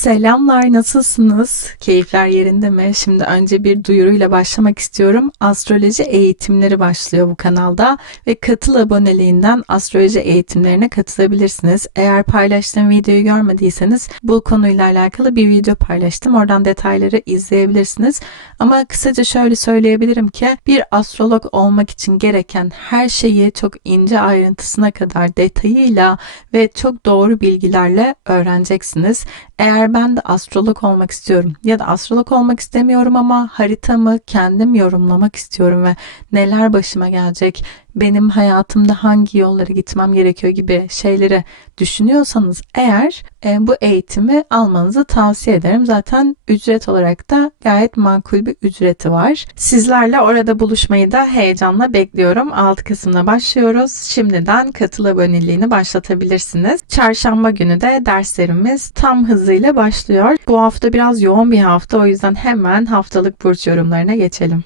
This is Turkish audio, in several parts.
Selamlar, nasılsınız? Keyifler yerinde mi? Şimdi önce bir duyuruyla başlamak istiyorum. Astroloji eğitimleri başlıyor bu kanalda ve katıl aboneliğinden astroloji eğitimlerine katılabilirsiniz. Eğer paylaştığım videoyu görmediyseniz bu konuyla alakalı bir video paylaştım. Oradan detayları izleyebilirsiniz. Ama kısaca şöyle söyleyebilirim ki bir astrolog olmak için gereken her şeyi çok ince ayrıntısına kadar detayıyla ve çok doğru bilgilerle öğreneceksiniz. Eğer ben de astrolog olmak istiyorum. Ya da astrolog olmak istemiyorum ama haritamı kendim yorumlamak istiyorum ve neler başıma gelecek, benim hayatımda hangi yollara gitmem gerekiyor gibi şeyleri düşünüyorsanız eğer e, bu eğitimi almanızı tavsiye ederim. Zaten ücret olarak da gayet makul bir ücreti var. Sizlerle orada buluşmayı da heyecanla bekliyorum. Alt kısımda başlıyoruz. Şimdiden katıl aboneliğini başlatabilirsiniz. Çarşamba günü de derslerimiz tam hızıyla başlıyor. Bu hafta biraz yoğun bir hafta o yüzden hemen haftalık burç yorumlarına geçelim.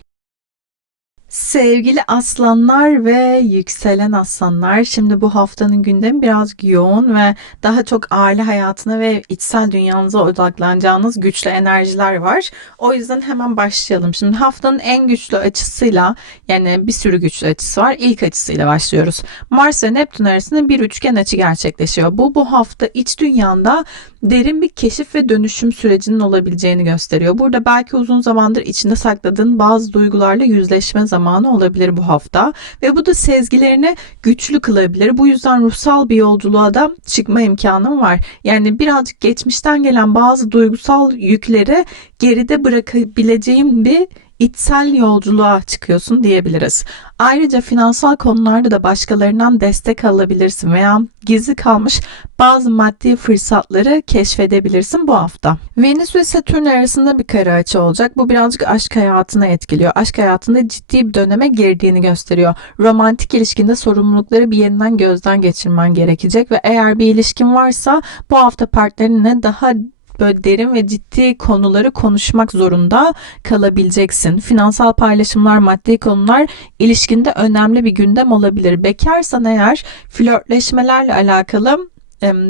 Sevgili aslanlar ve yükselen aslanlar, şimdi bu haftanın gündemi biraz yoğun ve daha çok aile hayatına ve içsel dünyanıza odaklanacağınız güçlü enerjiler var. O yüzden hemen başlayalım. Şimdi haftanın en güçlü açısıyla yani bir sürü güçlü açısı var. İlk açısıyla başlıyoruz. Mars ve Neptün arasında bir üçgen açı gerçekleşiyor. Bu bu hafta iç dünyanda derin bir keşif ve dönüşüm sürecinin olabileceğini gösteriyor. Burada belki uzun zamandır içinde sakladığın bazı duygularla yüzleşme zamanı olabilir bu hafta ve bu da sezgilerini güçlü kılabilir. Bu yüzden ruhsal bir yolculuğa da çıkma imkanım var. Yani birazcık geçmişten gelen bazı duygusal yükleri geride bırakabileceğim bir içsel yolculuğa çıkıyorsun diyebiliriz. Ayrıca finansal konularda da başkalarından destek alabilirsin veya gizli kalmış bazı maddi fırsatları keşfedebilirsin bu hafta. Venüs ve Satürn arasında bir kare açı olacak. Bu birazcık aşk hayatına etkiliyor. Aşk hayatında ciddi bir döneme girdiğini gösteriyor. Romantik ilişkinde sorumlulukları bir yeniden gözden geçirmen gerekecek ve eğer bir ilişkin varsa bu hafta partnerinle daha böyle derin ve ciddi konuları konuşmak zorunda kalabileceksin. Finansal paylaşımlar, maddi konular ilişkinde önemli bir gündem olabilir. Bekarsan eğer flörtleşmelerle alakalı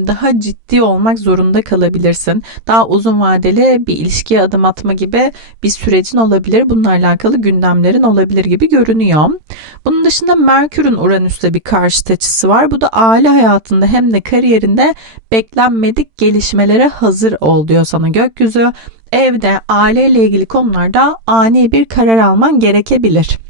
daha ciddi olmak zorunda kalabilirsin. Daha uzun vadeli bir ilişkiye adım atma gibi bir sürecin olabilir. Bununla alakalı gündemlerin olabilir gibi görünüyor. Bunun dışında Merkür'ün Uranüs'te bir karşı açısı var. Bu da aile hayatında hem de kariyerinde beklenmedik gelişmelere hazır ol diyor sana gökyüzü. Evde aileyle ilgili konularda ani bir karar alman gerekebilir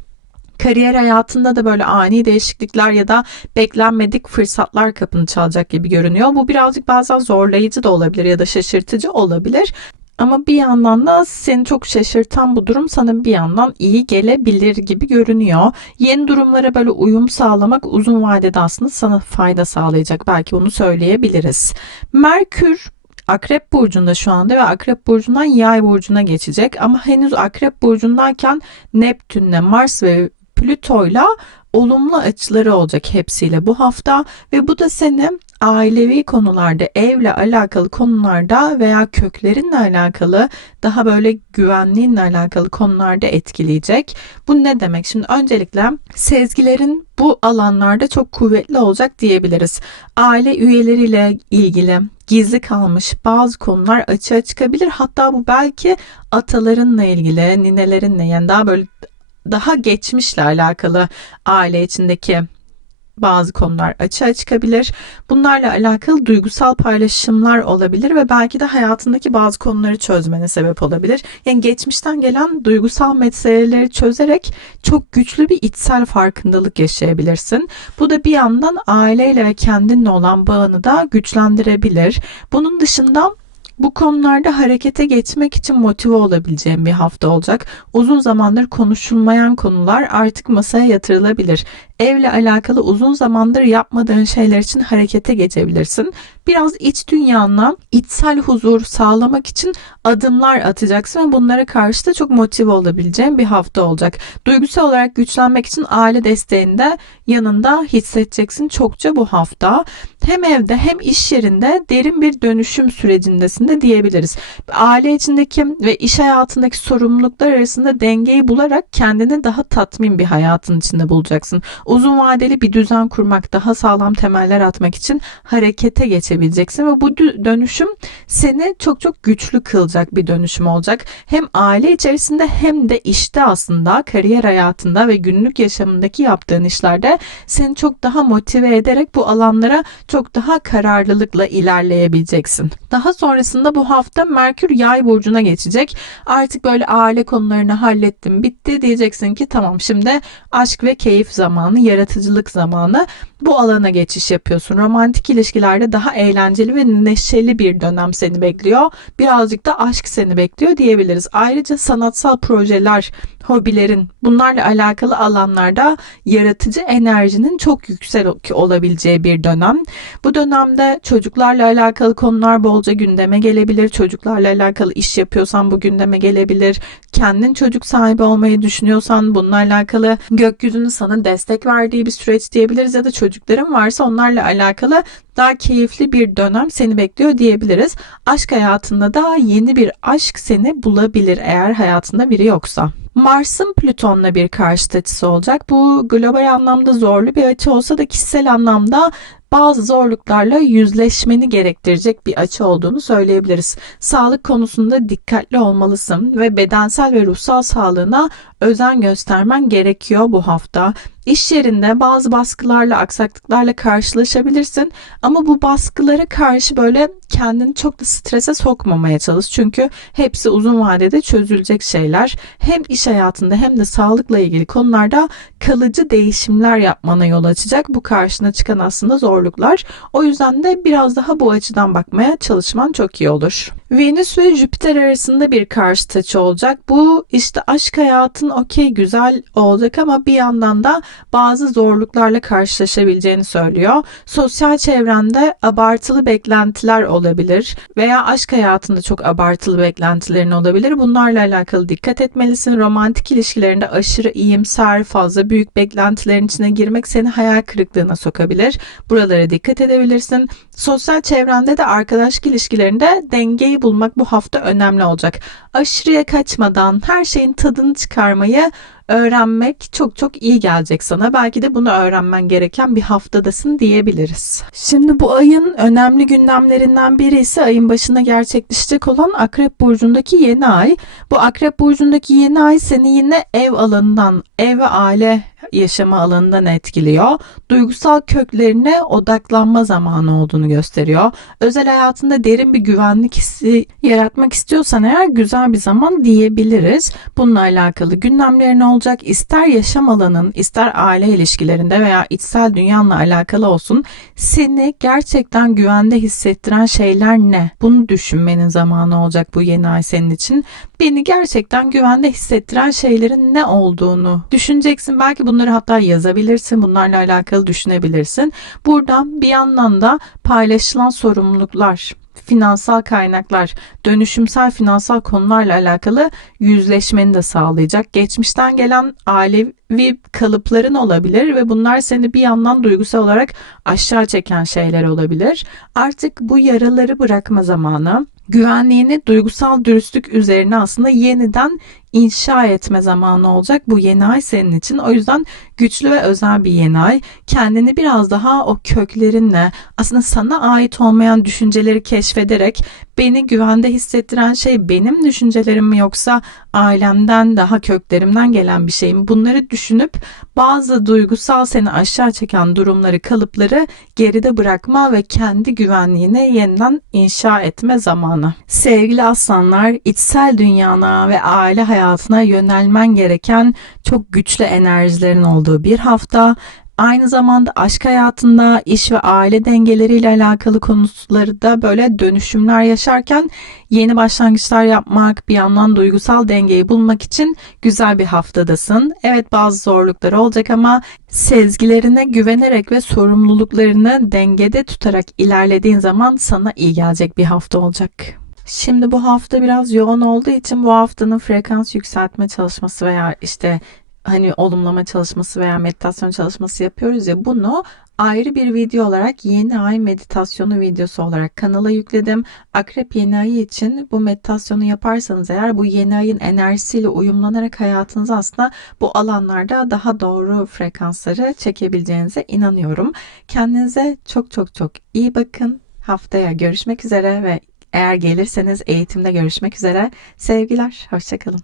kariyer hayatında da böyle ani değişiklikler ya da beklenmedik fırsatlar kapını çalacak gibi görünüyor. Bu birazcık bazen zorlayıcı da olabilir ya da şaşırtıcı olabilir. Ama bir yandan da seni çok şaşırtan bu durum sana bir yandan iyi gelebilir gibi görünüyor. Yeni durumlara böyle uyum sağlamak uzun vadede aslında sana fayda sağlayacak. Belki onu söyleyebiliriz. Merkür Akrep burcunda şu anda ve Akrep burcundan Yay burcuna geçecek ama henüz Akrep burcundayken Neptünle Mars ve Plüto'yla olumlu açıları olacak hepsiyle bu hafta ve bu da seni ailevi konularda, evle alakalı konularda veya köklerinle alakalı daha böyle güvenliğinle alakalı konularda etkileyecek. Bu ne demek? Şimdi öncelikle sezgilerin bu alanlarda çok kuvvetli olacak diyebiliriz. Aile üyeleriyle ilgili gizli kalmış bazı konular açığa çıkabilir. Hatta bu belki atalarınla ilgili, ninelerinle yani daha böyle daha geçmişle alakalı aile içindeki bazı konular açığa çıkabilir. Bunlarla alakalı duygusal paylaşımlar olabilir ve belki de hayatındaki bazı konuları çözmene sebep olabilir. Yani geçmişten gelen duygusal meseleleri çözerek çok güçlü bir içsel farkındalık yaşayabilirsin. Bu da bir yandan aileyle ve kendinle olan bağını da güçlendirebilir. Bunun dışında bu konularda harekete geçmek için motive olabileceğim bir hafta olacak. Uzun zamandır konuşulmayan konular artık masaya yatırılabilir. Evle alakalı uzun zamandır yapmadığın şeyler için harekete geçebilirsin. Biraz iç dünyanla içsel huzur sağlamak için adımlar atacaksın ve bunlara karşı da çok motive olabileceğin bir hafta olacak. Duygusal olarak güçlenmek için aile desteğinde yanında hissedeceksin çokça bu hafta. Hem evde hem iş yerinde derin bir dönüşüm sürecindesin de diyebiliriz. Aile içindeki ve iş hayatındaki sorumluluklar arasında dengeyi bularak kendini daha tatmin bir hayatın içinde bulacaksın. Uzun vadeli bir düzen kurmak, daha sağlam temeller atmak için harekete geçebileceksin ve bu dönüşüm seni çok çok güçlü kılacak bir dönüşüm olacak. Hem aile içerisinde hem de işte aslında kariyer hayatında ve günlük yaşamındaki yaptığın işlerde seni çok daha motive ederek bu alanlara çok daha kararlılıkla ilerleyebileceksin. Daha sonrasında bu hafta Merkür Yay burcuna geçecek. Artık böyle aile konularını hallettim, bitti diyeceksin ki tamam şimdi aşk ve keyif zamanı, yaratıcılık zamanı. Bu alana geçiş yapıyorsun. Romantik ilişkilerde daha eğlenceli ve neşeli bir dönem seni bekliyor. Birazcık da aşk seni bekliyor diyebiliriz. Ayrıca sanatsal projeler, hobilerin bunlarla alakalı alanlarda yaratıcı enerjinin çok yüksek olabileceği bir dönem. Bu dönemde çocuklarla alakalı konular bolca gündeme gelebilir. Çocuklarla alakalı iş yapıyorsan bu gündeme gelebilir. Kendin çocuk sahibi olmayı düşünüyorsan bununla alakalı gökyüzünün sana destek verdiği bir süreç diyebiliriz ya da çocukların varsa onlarla alakalı daha keyifli bir dönem seni bekliyor diyebiliriz. Aşk hayatında da yeni bir aşk seni bulabilir eğer hayatında biri yoksa. Mars'ın Plüton'la bir karşıt açısı olacak. Bu global anlamda zorlu bir açı olsa da kişisel anlamda bazı zorluklarla yüzleşmeni gerektirecek bir açı olduğunu söyleyebiliriz. Sağlık konusunda dikkatli olmalısın ve bedensel ve ruhsal sağlığına özen göstermen gerekiyor bu hafta. İş yerinde bazı baskılarla, aksaklıklarla karşılaşabilirsin ama bu baskılara karşı böyle kendini çok da strese sokmamaya çalış. Çünkü hepsi uzun vadede çözülecek şeyler. Hem iş hayatında hem de sağlıkla ilgili konularda kalıcı değişimler yapmana yol açacak. Bu karşına çıkan aslında zorluklar. O yüzden de biraz daha bu açıdan bakmaya çalışman çok iyi olur. Venüs ve Jüpiter arasında bir karşı açı olacak. Bu işte aşk hayatın okey güzel olacak ama bir yandan da bazı zorluklarla karşılaşabileceğini söylüyor. Sosyal çevrende abartılı beklentiler olabilir veya aşk hayatında çok abartılı beklentilerin olabilir. Bunlarla alakalı dikkat etmelisin. Romantik ilişkilerinde aşırı iyimser, fazla büyük beklentilerin içine girmek seni hayal kırıklığına sokabilir. Buralara dikkat edebilirsin. Sosyal çevrende de arkadaşlık ilişkilerinde dengeyi bulmak bu hafta önemli olacak. Aşırıya kaçmadan her şeyin tadını çıkarmayı öğrenmek çok çok iyi gelecek sana. Belki de bunu öğrenmen gereken bir haftadasın diyebiliriz. Şimdi bu ayın önemli gündemlerinden biri ise ayın başında gerçekleşecek olan Akrep Burcu'ndaki yeni ay. Bu Akrep Burcu'ndaki yeni ay seni yine ev alanından, ev ve aile yaşama alanından etkiliyor. Duygusal köklerine odaklanma zamanı olduğunu gösteriyor. Özel hayatında derin bir güvenlik hissi yaratmak istiyorsan eğer güzel bir zaman diyebiliriz. Bununla alakalı gündemlerin olacak. İster yaşam alanın, ister aile ilişkilerinde veya içsel dünyanla alakalı olsun. Seni gerçekten güvende hissettiren şeyler ne? Bunu düşünmenin zamanı olacak bu yeni ay senin için. Beni gerçekten güvende hissettiren şeylerin ne olduğunu düşüneceksin. Belki bunları hatta yazabilirsin. Bunlarla alakalı düşünebilirsin. Buradan bir yandan da paylaşılan sorumluluklar, finansal kaynaklar, dönüşümsel finansal konularla alakalı yüzleşmeni de sağlayacak. Geçmişten gelen ailevi kalıpların olabilir ve bunlar seni bir yandan duygusal olarak aşağı çeken şeyler olabilir. Artık bu yaraları bırakma zamanı güvenliğini duygusal dürüstlük üzerine aslında yeniden inşa etme zamanı olacak bu yeni ay senin için. O yüzden güçlü ve özel bir yeni ay. Kendini biraz daha o köklerinle aslında sana ait olmayan düşünceleri keşfederek beni güvende hissettiren şey benim düşüncelerim mi yoksa ailemden daha köklerimden gelen bir şey mi? Bunları düşünüp bazı duygusal seni aşağı çeken durumları, kalıpları geride bırakma ve kendi güvenliğini yeniden inşa etme zamanı. Sevgili aslanlar, içsel dünyana ve aile hayatına yönelmen gereken çok güçlü enerjilerin olduğu bir hafta Aynı zamanda aşk hayatında iş ve aile dengeleriyle alakalı konuları da böyle dönüşümler yaşarken yeni başlangıçlar yapmak, bir yandan duygusal dengeyi bulmak için güzel bir haftadasın. Evet bazı zorluklar olacak ama sezgilerine güvenerek ve sorumluluklarını dengede tutarak ilerlediğin zaman sana iyi gelecek bir hafta olacak. Şimdi bu hafta biraz yoğun olduğu için bu haftanın frekans yükseltme çalışması veya işte hani olumlama çalışması veya meditasyon çalışması yapıyoruz ya bunu ayrı bir video olarak yeni ay meditasyonu videosu olarak kanala yükledim. Akrep yeni ayı için bu meditasyonu yaparsanız eğer bu yeni ayın enerjisiyle uyumlanarak hayatınızı aslında bu alanlarda daha doğru frekansları çekebileceğinize inanıyorum. Kendinize çok çok çok iyi bakın. Haftaya görüşmek üzere ve eğer gelirseniz eğitimde görüşmek üzere. Sevgiler, hoşçakalın.